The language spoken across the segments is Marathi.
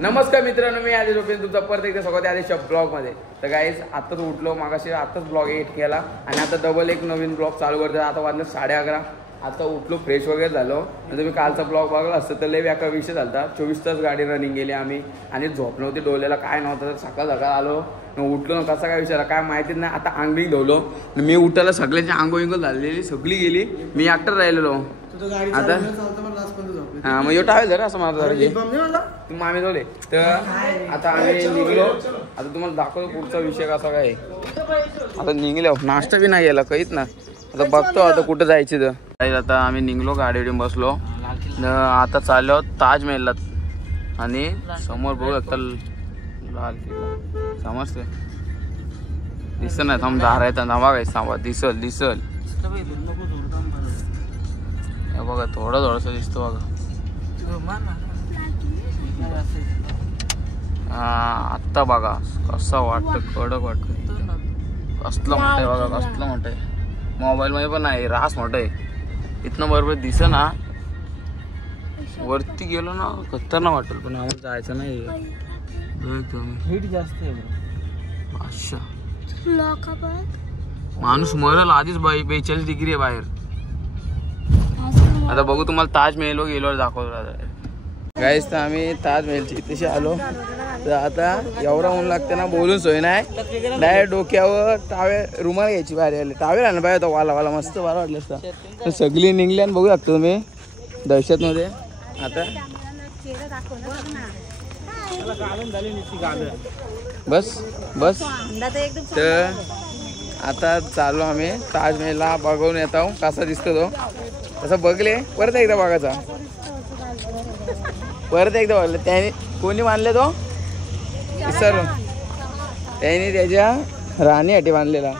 नमस्कार मित्रांनो, मी आधी रुपेन तुमचा परत एकदा स्वागत आहे आधीच्या ब्लॉगमध्ये. तर गाईज आत्ताच उठलो, मागाशी आत्ताच ब्लॉग एडिट केला आणि आता डबल एक नवीन ब्लॉग चालू करतो. आता वाजलं 11:30. आता उठलो, फ्रेश वगैरे झालो. नंतर मी कालचा ब्लॉग बघला असतं तर लय व्याका विषय झाला. 24 तास गाडी रनिंग गेली आम्ही आणि झोप नव्हती, डोल्याला काय नव्हतं. तर सकाळ आलो उठलो ना, कसा काय विचारा काय माहितीच नाही. आता अंगली धुवलो, मी उठायला सगळ्यांची आंघोळ झालेली सगळी गेली, मी एकटाच राहिलेलो. आता हा मग टावेल जरा असं माझं तू मामी झाले. तर आता आम्ही निघलो. आता तुम्हाला दाखवतो पुढचा विषय कसा काय. आता निघलो, नाश्ता बी नाही गेला काहीच ना. आता बघतो आता कुठं जायचं तर. आता आम्ही निघलो, गाडीवरून बसलो. आता चाललो ताजमहलला आणि समोर बघू आता लाल किल्ला समजते दिसत नाही. थांब दार आहे थांबा काय सांगा दिसल दिसल बघा थोडंसं दिसतो बघा. हा आत्ता बघा कसं वाटतं, कडक वाटतं. कसलं मोठं आहे बघा, कसलं मोठं आहे. मोबाईल मध्ये पण नाही, रास मोठं आहे. इथनं बरोबर दिस ना. वरती गेलो ना खतरनाक वाटेल, पण आम्हाला जायचं नाही. हीट जास्त आहे. अच्छा माणूस मरल आधीच 42 डिग्री आहे बाहेर. आता बघू तुम्हाला ताजमहल गेल्यावर दाखवतो. गाईस तर आम्ही ताजमहलची इथेशी आलो. तर आता एवढा ऊन लागते ना, बोलून सोय नाही. डायरेक्ट डोक्यावर टावेल रुमाल घ्यायची बाहेर आले. टावेल आणलं पाहिजे होता वाला मस्त बरं वाटलं असतं. सगळी निघली आणि बघू शकतो तुम्ही दहशतमध्ये. आता बस बस तर आता चालू आम्ही ताजमहलला बघून येत आहो कसा दिसतो तो. तसं बघले परत एकदा बघायचा, परत एकदा बघले. त्याने कोणी बांधले तो सर, त्याने त्याच्या राणीसाठी बांधलेला.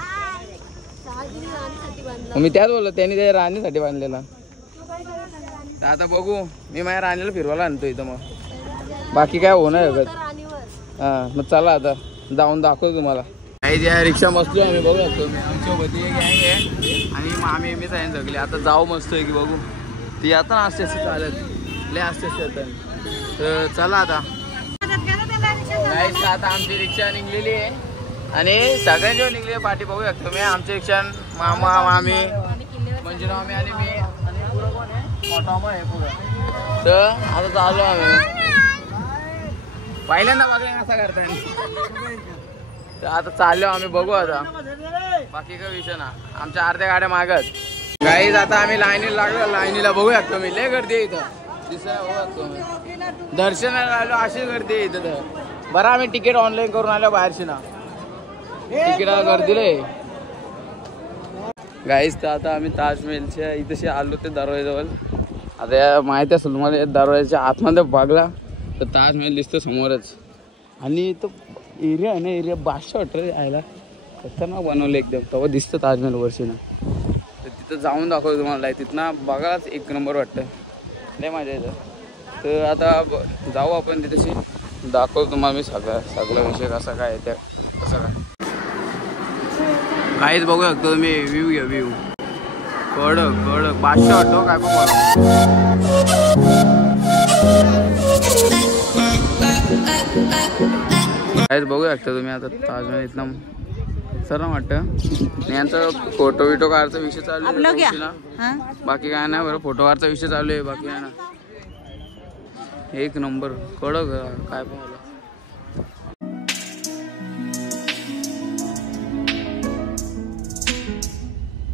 मी त्याच बोललो त्याने त्याच्या राणीसाठी बांधलेला. आता बघू, मी माझ्या राणीला फिरवायला आणतो इथं. मग बाकी काय होणार आहे. हां मग चला आता जाऊन दाखवतो तुम्हाला. काही ज्या रिक्षा बसलो आम्ही बघू शकतो. मी आमच्यासोबत गँग आहे आणि मामी मी आहे सगळे. आता जाऊ मस्त आहे की बघू. ती आता असते असते चालत लय असते असते. तर चला आता आता आमची रिक्षा निघलेली आहे आणि सगळ्यांची निघली आहे. पाठी बघू शकतो मी. आमची रिक्षा मामा मामी मंजुळा मामी आणि मी आणि पुढं कोण आहे मोठा आहे पुढं. तर आता चालू आम्ही पहिल्यांदा बघा कसा करताय. तर आता चाललो आम्ही बघू आता. बाकी काही विषय ना, आमच्या अर्ध्या गाड्या मागत. गाईज आता आम्ही लाईनीला लागलो. लाईनीला बघू शकतो मी लय गर्दी आहे इथं. दिसायला बघू शकतो मी. दर्शनाला आलो अशी गर्दी आहे इथं. तर बरं आम्ही तिकीट ऑनलाईन करून आलो बाहेरशी ना. तिकीटाला गर्दी लय गाईज. तर आता आम्ही ताजमहलच्या इथेशी आलो ते दरवाजाजवळ. आता माहिती असेल तुम्हाला, दरवाजाच्या आतमध्ये बघला तर ताजमहल दिसतो समोरच. आणि तो एरिया आहे ना, एरिया बादशाह वाटतं यायला खतरनाक बनवलं एकदम. तेव्हा दिसतं ताजमहल वर्षी ना. तर तिथं जाऊन दाखवतो तुम्हाला. तिथनं बघाच एक नंबर वाटतं, लय मजा येतं. तर आता जाऊ आपण तिथेशी, दाखवतो तुम्हाला मी सगळा विषय कसा काय आहे त्या कसं काय. काहीच बघू शकतो तुम्ही. व्ह्यू घ्या व्ह्यू. कडक बादशाह वाटतो काय पण काहीच बघू शकता तुम्ही. आता ताजमहल इथनं सर वाटतं. यांचा फोटो विटो काढायचा विषय चालू आहे. बाकी काय नाही बरं, फोटो काढायचा विषय चालू आहे. बाकी काय ना, एक नंबर कडक काय पण मला.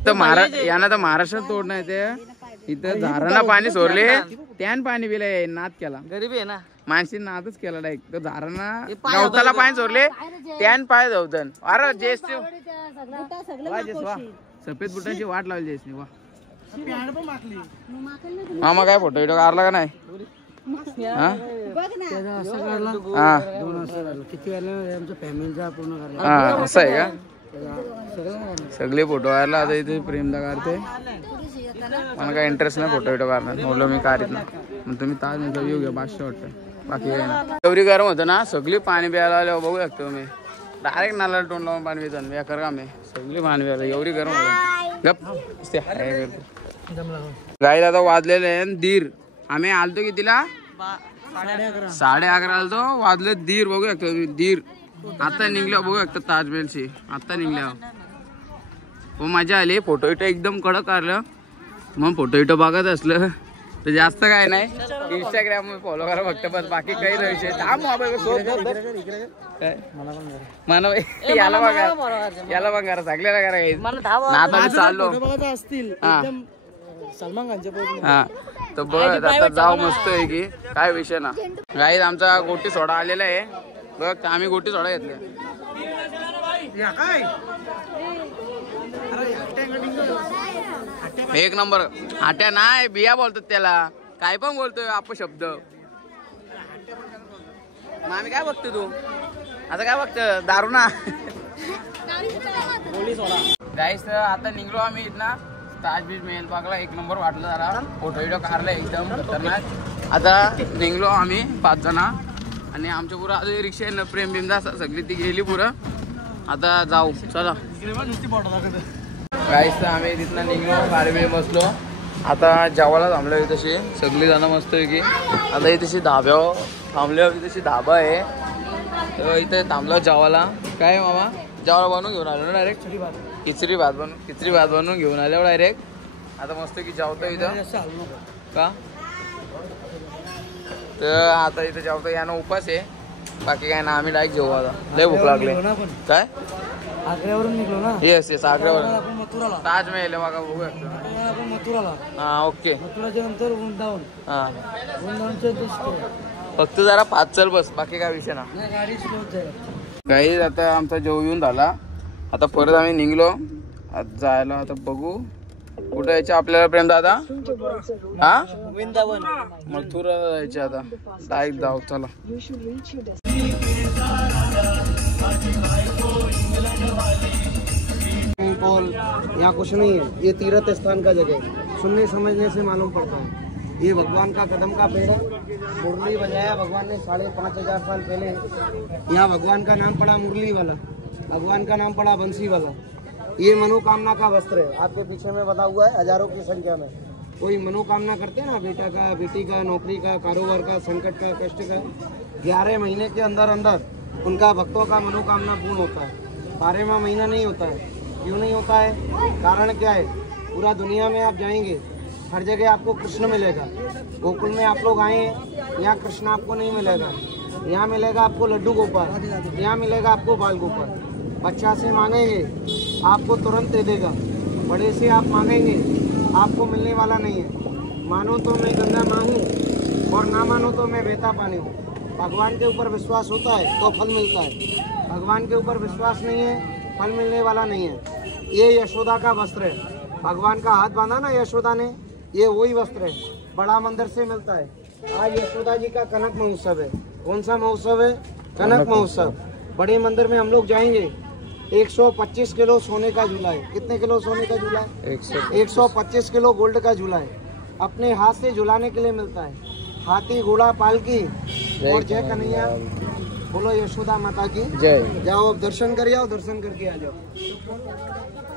तर यांना तर महाराष्ट्रात तोड नाही. ते इथं झाडांना पाणी सोडले, त्यान पाणी पिले. नाद केला, गरीबी आहे ना माणशी, नादच केला डायरेक्ट. झाडांना गवताला पाणी सोडले, त्यान पाय धवतन. अरे जेस सफेद बुटांची वाट लावली जेसने. वा मामा काय फोटो विटो काढला का नाही. असं आहे का. सगळे फोटो काढला. आता इथे प्रेमदा काढते. मला काय इंटरेस्ट नाही फोटो विटो काढणार. बोललो मी काढत ना. मग तुम्ही ताजमहलचा व्ह्यू घ्या, बादशाह वाटतं. बाकी काय ना. एवढी गरम होतं ना, सगळी पाणी प्यायला आले बघू शकतो मी. डायरेक्ट नाल्याला तोंड लावून पाणी पितात. मी कर का मी सगळी पाणी प्यायला. एवढी गरम होतं गप. गाईला आता वाजलेले आहे 1:30. आम्ही आलतो कितीला 11:30 तो वाजले दीर बघू शकतो दीर आता निघल्या बघू शकतो ताजमहलशी आता निघल्या हो मजा आली फोटो इटो एकदम कडक काढलं मग फोटो इटो बघत असलं तर जास्त काय नाही इंस्टाग्राम फॉलो करा फक्त बस बाकी काही नाही विषय याला बघा सगळ्याला करा चाललो सलमान खानचे हा तर बघ आता जाऊ मस्त आहे की काय विषय ना गाईज आमचा गोटी सोडा आलेला आहे बघ आम्ही गोटी सोडा घेतले एक नंबर आट्या नाही बिया बोलतात त्याला काय पण बोलतोय अपशब्द मग आम्ही काय बघतोय तू आता काय बघतोय दारू ना गाईस आता निघलो आम्ही इथना ताज बीच मेन पाकला एक नंबर वाटलं जरा फोटो विडिओ काढला एकदम खतरनाक आता निघलो आम्ही 5 जण आणि आमच्या पुढं अजून रिक्षा आहे ना प्रेम बिंदा सगळी ती गेली पुरं आता जाऊ चला गाईस आम्ही तिथनं निघलो गाडी बसलो आता जेवायला थांबलो तशी सगळी जण मस्त आहे की आता इथेशी धाब्यावर थांबल्यावर इथेशी धाबा आहे तर इथे थांबलो जेवायला काय मामा जेवायला बनवून घेऊन आलो ना डायरेक्ट खिचडी भात बनवून घेऊन आलो डायरेक्ट आता मस्त की जेवतो इथं का तर आता इथं जेवतो यानं उपास आहे बाकी काय ना आम्ही डायरेक्ट जेवू आता लय भूक लागले काय आग्र्यावरून निघलो ना येस आग्र्यावरून ताजमहल आहे बघा बघू मथुराला हा ओके मथुराच्या नंतर वृंदावन हा वृंदावनचे फक्त जरा 5 चल बस बाकी काय विषय ना गाडी स्लो जाईल काही आता आमचा जेव येऊन झाला आता परत आम्ही निघलो आता जायला आता बघू कुठं यायचं आपल्याला प्रेम दादा हा वृंदावन मथुरा जायचे आता डायरेक्ट जाऊ चला यहाँ कुछ नहीं है ये तीर्थ स्थान का जगह है सुनने समझने से मालूम पड़ता है ये भगवान का कदम का पेड़ है मुरली बजाया भगवान ने 5,500 साल पहले यहाँ भगवान का नाम पड़ा मुरली वाला भगवान का नाम पड़ा बंसी वाला ये मनोकामना का वस्त्र है आपके पीछे में बता हुआ है हजारों की संख्या में कोई मनोकामना करते हैं ना बेटा का बेटी का नौकरी का कारोबार का संकट का कष्ट का 11 महीने के अंदर अंदर उनका भक्तों का मनोकामना पूर्ण होता है 12वां महीना नहीं होता है क्यों नहीं होता है कारण क्या है पूरा दुनिया में आप जाएंगे हर जगह आपको कृष्ण मिलेगा गोकुल में आप लोग आए हैं यहाँ कृष्ण आपको नहीं मिलेगा यहाँ मिलेगा आपको लड्डू गोपाल यहाँ मिलेगा आपको बाल गोपाल बच्चा से मांगेंगे आपको तुरंत दे देगा बड़े से आप मांगेंगे आपको मिलने वाला नहीं है मानो तो मैं गंगा माँ हूँ और ना मानो तो मैं बहता पानी हूँ भगवान के ऊपर विश्वास होता है तो फल मिलता है भगवान के ऊपर विश्वास नहीं है फल मिलने वाला नहीं है ये यशोदा का वस्त्र है भगवान का हाथ बांधा ना यशोदा ने ये वही वस्त्र है बड़ा मंदिर से मिलता है आज यशोदा जी का कनक महोत्सव है कौन सा महोत्सव है कनक महोत्सव बड़े मंदिर में हम लोग जाएंगे 125 किलो सोने का झूला है कितने किलो सोने का झूला है 125 किलो गोल्ड का झूला है अपने हाथ से झुलाने के लिए मिलता है हाथी घोड़ा पालकी और जय कन्हैया बोलो यशोदा माता की जय जाओ अब दर्शन कर आओ दर्शन करके आ जाओ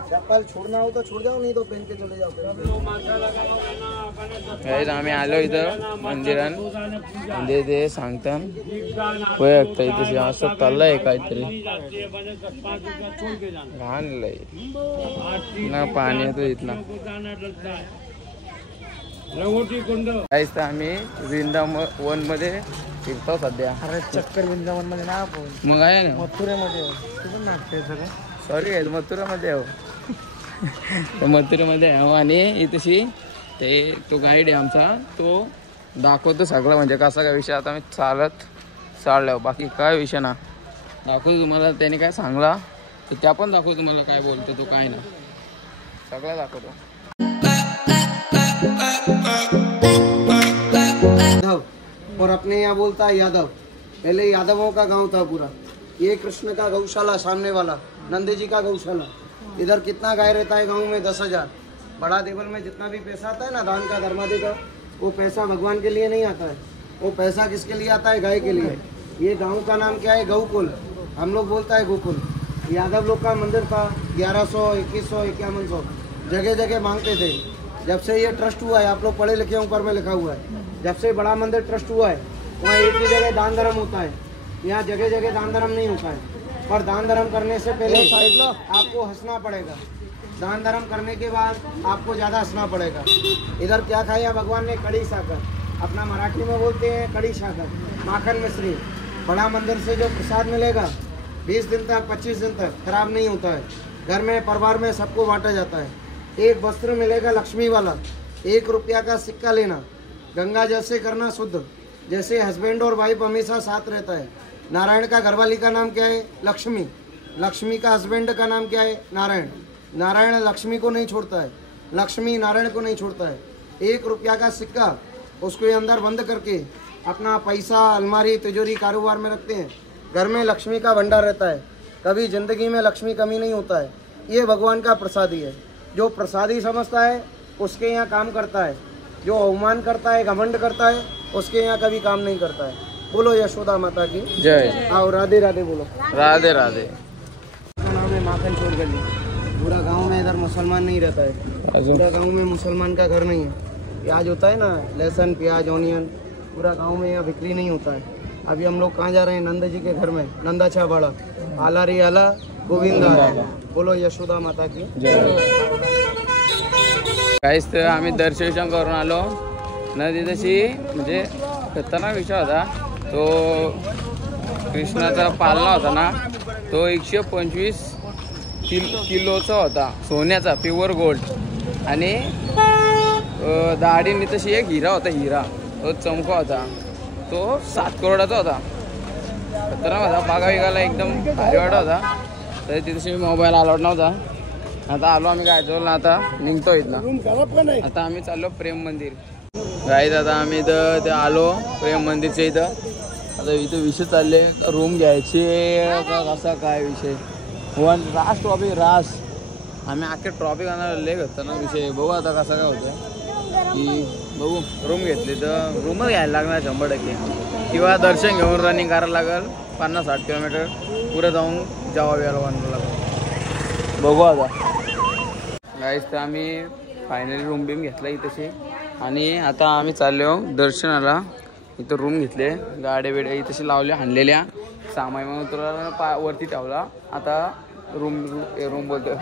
चप्पल छोड़ना हो तो छोड़ जाओ नहीं तो पहन के चले जाओ आम्ही आलो इथं मंदिरात म्हणजे ते सांगतात होय इथे असं चाललंय काहीतरी घाण लय ना पाणी येतो इथला काहीच आम्ही वृंदावन मध्ये फिरतो सध्या अरे चक्कर वृंदावन मध्ये ना आपण मग आहे ना मथुरेमध्ये कुठून नाटक सगळं सॉरी मथुरामध्ये आहो मथुरेमध्ये आहो आणि इथेशी ते तो गाईड आहे आमचा तो दाखवतो सगळं म्हणजे कसा काय विषय आता मी चाललो बाकी काय विषय ना दाखवतो तुम्हाला त्याने काय सांगला तर त्या पण दाखवतो तुम्हाला काय बोलतो तो काय ना सगळं दाखवतो यादव और अपने यहाँ बोलता है यादव पहले यादवों का गांव था पूरा ये कृष्ण का गौशाला सामने वाला नंदी जी का गौशाला इधर कितना गाय रहता है गांव में 10,000 बड़ा देवल में जितना भी पैसा आता है ना दान का धर्मादि का वो पैसा भगवान के लिए नहीं आता है वो पैसा किसके लिए आता है गाय के लिए ये गांव का नाम क्या है गौकुल हम लोग बोलता है गोकुल यादव लोग का मंदिर था 1100 2100 5100 जगह जगह मांगते थे जब से ये ट्रस्ट हुआ है आप लोग पढ़े लिखे ऊपर में लिखा हुआ है जब से बड़ा मंदिर ट्रस्ट हुआ है वहाँ एक ही जगह दान धर्म होता है, यहाँ जगह जगह दान धर्म नहीं होता है। पर दान धर्म करने से पहले आपको हंसना पड़ेगा, दान धर्म करने के बाद आपको ज़्यादा हंसना पड़ेगा। इधर क्या खाया भगवान ने? कड़ी साकर, अपना मराठी में बोलते हैं कड़ी साकर, माखन मिश्री। बड़ा मंदिर से जो प्रसाद मिलेगा 20 दिन तक 25 दिन तक खराब नहीं होता है। घर में परिवार में सबको बांटा जाता है। एक वस्त्र मिलेगा लक्ष्मी वाला, 1 रुपया का सिक्का लेना, गंगा जल से करना शुद्ध, जैसे हस्बैंड और वाइफ हमेशा साथ रहता है। नारायण का घरवाली का नाम क्या है? लक्ष्मी। लक्ष्मी का हस्बैंड का नाम क्या है? नारायण। नारायण लक्ष्मी को नहीं छोड़ता है, लक्ष्मी नारायण को नहीं छोड़ता है। 1 रुपया का सिक्का उसके अंदर बंद करके अपना पैसा अलमारी तिजोरी कारोबार में रखते हैं। घर में लक्ष्मी का भंडार रहता है, कभी जिंदगी में लक्ष्मी कमी नहीं होता है। ये भगवान का प्रसादी है। जो प्रसादी समझता है उसके यहाँ काम करता है, जो अवमान करता है घमंड करता है उसके यहाँ कभी काम नहीं करता है। बोलो यशोदा माता की जय। आओ राधे राधे बोलो। राधे राधे। नाम है माखन चोर गली। पूरा गांव में इधर मुसलमान नहीं रहता है, पूरा गांव में मुसलमान का घर नहीं है। प्याज होता है ना, लहसुन प्याज ऑनियन, पूरा गांव में यहाँ बिक्री नहीं होता है। अभी हम लोग कहाँ जा रहे हैं? नंद जी के घर में, नंदाचा बाड़ा, आला रे आला गोविंदा आला। बोलो यशोदा माता की काहीच तर आम्ही दर्शन करून आलो. नदी तशी म्हणजे खतरनाक विषय होता. तो कृष्णाचा पालना होता ना, तो 125 किलोचा होता, सोन्याचा प्युअर गोल्ड. आणि दाढीने तशी एक हिरा होता, हिरा तो चमका होता, तो 7 करोडाचा होता. खतरनाक होता, बागा विकायला एकदम भारी वाटत होता. तर तिथे मोबाईल अलाउड नव्हता. आता आलो आम्ही गायचोला, आता निघतो इथनं. आता आम्ही चाललो प्रेम मंदिर. गाईत आता आम्ही इथं आलो प्रेम मंदिरच्या इथं. आता इथं विषय चालले रूम घ्यायचे का कसा काय विषय. रास ट्रॉफिक रास आम्ही अख्खे ट्रॉफिक आणणार लय खतरनाक विषय. बघू आता कसा काय होतं की बघू. रूम घेतली तर रूमच घ्यायला लागणार 100%, किंवा दर्शन घेऊन रनिंग करायला लागेल 50-60 किलोमीटर पुढे जाऊन जेव्हा यायला बांधायला लागेल. बघू आता गाईस. तर आम्ही फायनली रूम बिम घेतला इथेशी, आणि आता आम्ही चाललो दर्शनाला. इथं रूम घेतले, गाड्या बिड्या इथेशी लावल्या हाणलेल्या, सामान म्हणून तुला वरती ठेवला. आता रूम बोलतो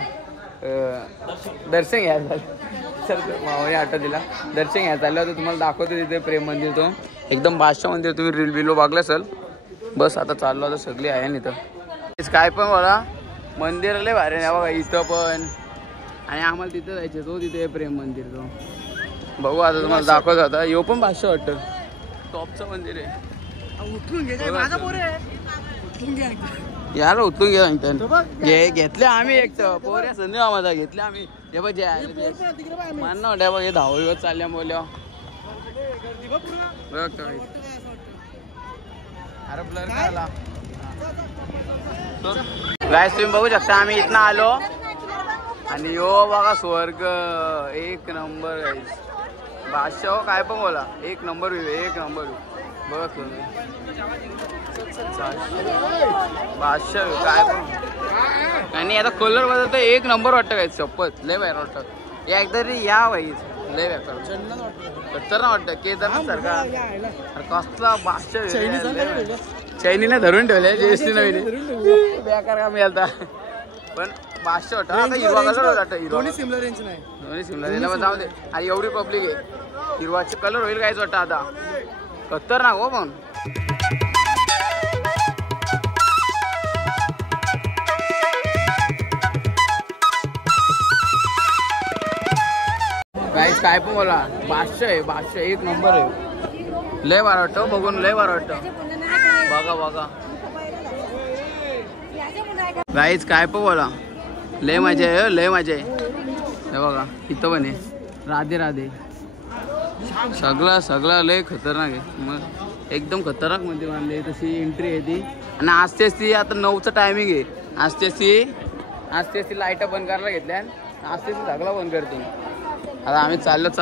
दर्शन घ्यायला सर मामाने आठवत दिला. दर्शन घ्यायला चाललं होतं, तुम्हाला दाखवतो तिथे प्रेम मंदिर. तो एकदम बादशाह मंदिर, तुम्ही रील बिलो बघलं असेल. बस आता चाललो होतं, सगळी आहे ना इथं. काय पण बोला मंदिर लय भारी आहे बघा इथं पण. आणि आम्हाला तिथं जायचं, तो तिथे प्रेम मंदिर. तो बघू आता तुम्हाला दाखवत होता. यो पण बादशाह वाटतं, टॉपचं मंदिर आहे. यार उतरून घे सांगतात घेतले आम्ही. एक पोऱ्या संधी आम्हाला घेतले आम्ही. हे बघ जे मान वाट्या बघ, हे धावत चालल्या बोल्या. अरे ब्लर काय आला. गाईस तुम्ही बघू शकता आम्ही इथनं आलो, आणि यो बघा स्वर्ग एक नंबर. गाईस बादशाह काय पण बोला, एक नंबर व्ह्यू, एक नंबर व्ह्यू. बघा तुम्ही बादशाह काय पण. आणि आता कलर बदलतो, एक नंबर वाटतं काय. शपथ लय बाहेर वाटतं. या एकदा तरी या वाईज लय बेकार खतरनाक वाटतं. केदारनाथ सारखा. अरे कसला बादशाह. चैनीने धरून ठेवले जेएसटी नवीन बेकार काम यालता, पण बादशाह वाटतं. आता हिरवा कलर वाटतं. हिरवा सिमला रेंज नाही, दोन्ही सिमला रेंज जाऊ दे. आणि एवढी पब्लिक आहे, हिरवाचे कलर होईल कायच वाटतं आता. खतरनाक हो. पण गाईस काय पण बोला, बादशाह आहे, बादशाह एक नंबर आहे. लय बार वाटतं बघून, लय बार वाटतं. बघा बघा गाईस काय पण बोला, लय मजा आहे, लय मजा आहे. हे बघा इथं पण आहे राधे राधे. सगळं लय खतरनाक आहे. मग एकदम खतरनाक मंदिर बांधले. तशी एंट्री आहे ती. आणि आस्ते असती आता 9चं टायमिंग आहे. आस्ते असती लाईट बंद करायला घेतल्या, आस्ते सगळं बंद करते. आता आम्ही चालत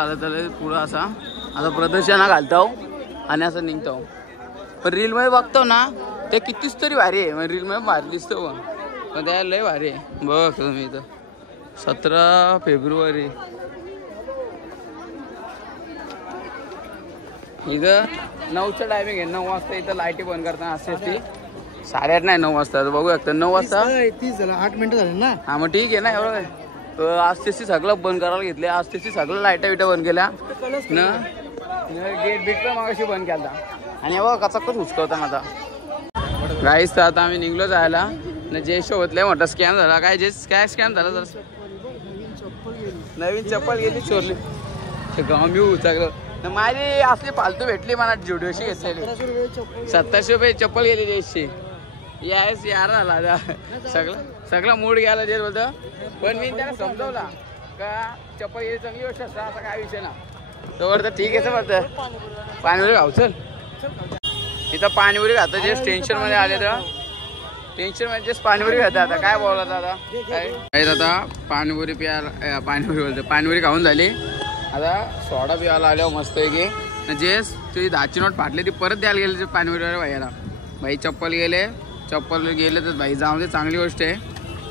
पुढं असा आता प्रदर्शना घालतो आणि असं निघतो. पण रीलमध्ये बघतो ना ते कितीच तरी भारी आहे. मग रीलमध्ये भारी दिसतो, पण त्या लय भारी आहे. बघ तुम्ही इथं 17 फेब्रुवारी. इथं 9चं टायमिंग आहे. 9 वाजता इथं लाईटी बंद करताना असते ती. 8:30 नाही 9 वाजता बघू शकता. 9 वाजता 30 झालं, 8 मिनिटं झाले ना. हा मग ठीक आहे ना एवढं काय. आज तेच सगळं बंद करायला घेतले. आज तेच सगळं लाईटा बिटा बंद केल्या न गेट बीट पण मागाशी बंद केला. आणि बघा कचाकच हुसकवता आता गाईस. तर आता आम्ही निघलो जायला न जे शोधले मोठा स्कॅम झाला. काय स्कॅम झाला जर नवीन चप्पल गेली चोरली. गाव मी उचकलं माझी असली फालतू भेटली मला जुडिओशी घेतलेली. 1700 रुपये चप्पल गेली देशची. यास यार झाला सगळं मूड गेला जे बोलतं. पण मी त्याला समजवला का चप्पल गेली चांगली गोष्ट असतं असा काय विषय ना. तो तर ठीक आहे बोलतं पाणीपुरी खाऊ चल. इथं पाणीपुरी खातं जे टेन्शन मध्ये आले तर टेन्शन म्हणजे पाणीपुरी खातं. आता काय बोलत आता काय आता पाणीपुरी प्यायला पाणीपुरी बोलतो पाणीपुरी खाऊन झाली. आता सोडा पिवायला आल्यावर मस्त आहे की जे ती 10ची नोट फाटली ती परत द्यायला गेले पाणीपुरीवाल्या भाईला. भाई चप्पल गेले तर भाई जाऊ दे चांगली गोष्ट आहे.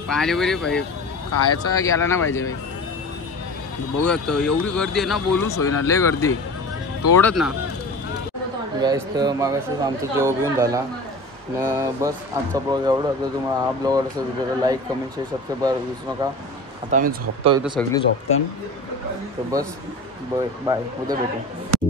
पाणीपुरी भाई खायचा गेला ना पाहिजे भाई. बघू शकतो एवढी गर्दी आहे ना बोलून सोयीना लय गर्दी तोडत ना गाईस. तर मागाशीच आमचं जेवण घेऊन झाला न बस. आजचा ब्लॉग एवढा होता. तुम्हाला हा ब्लॉग आवडला व्हिडिओला लाईक कमेंट शेअर सबस्क्राईब विसरू नका. आता आम्ही झोपतो इथं सगळी झोपतान. तर बस बाय उद्या भेटू.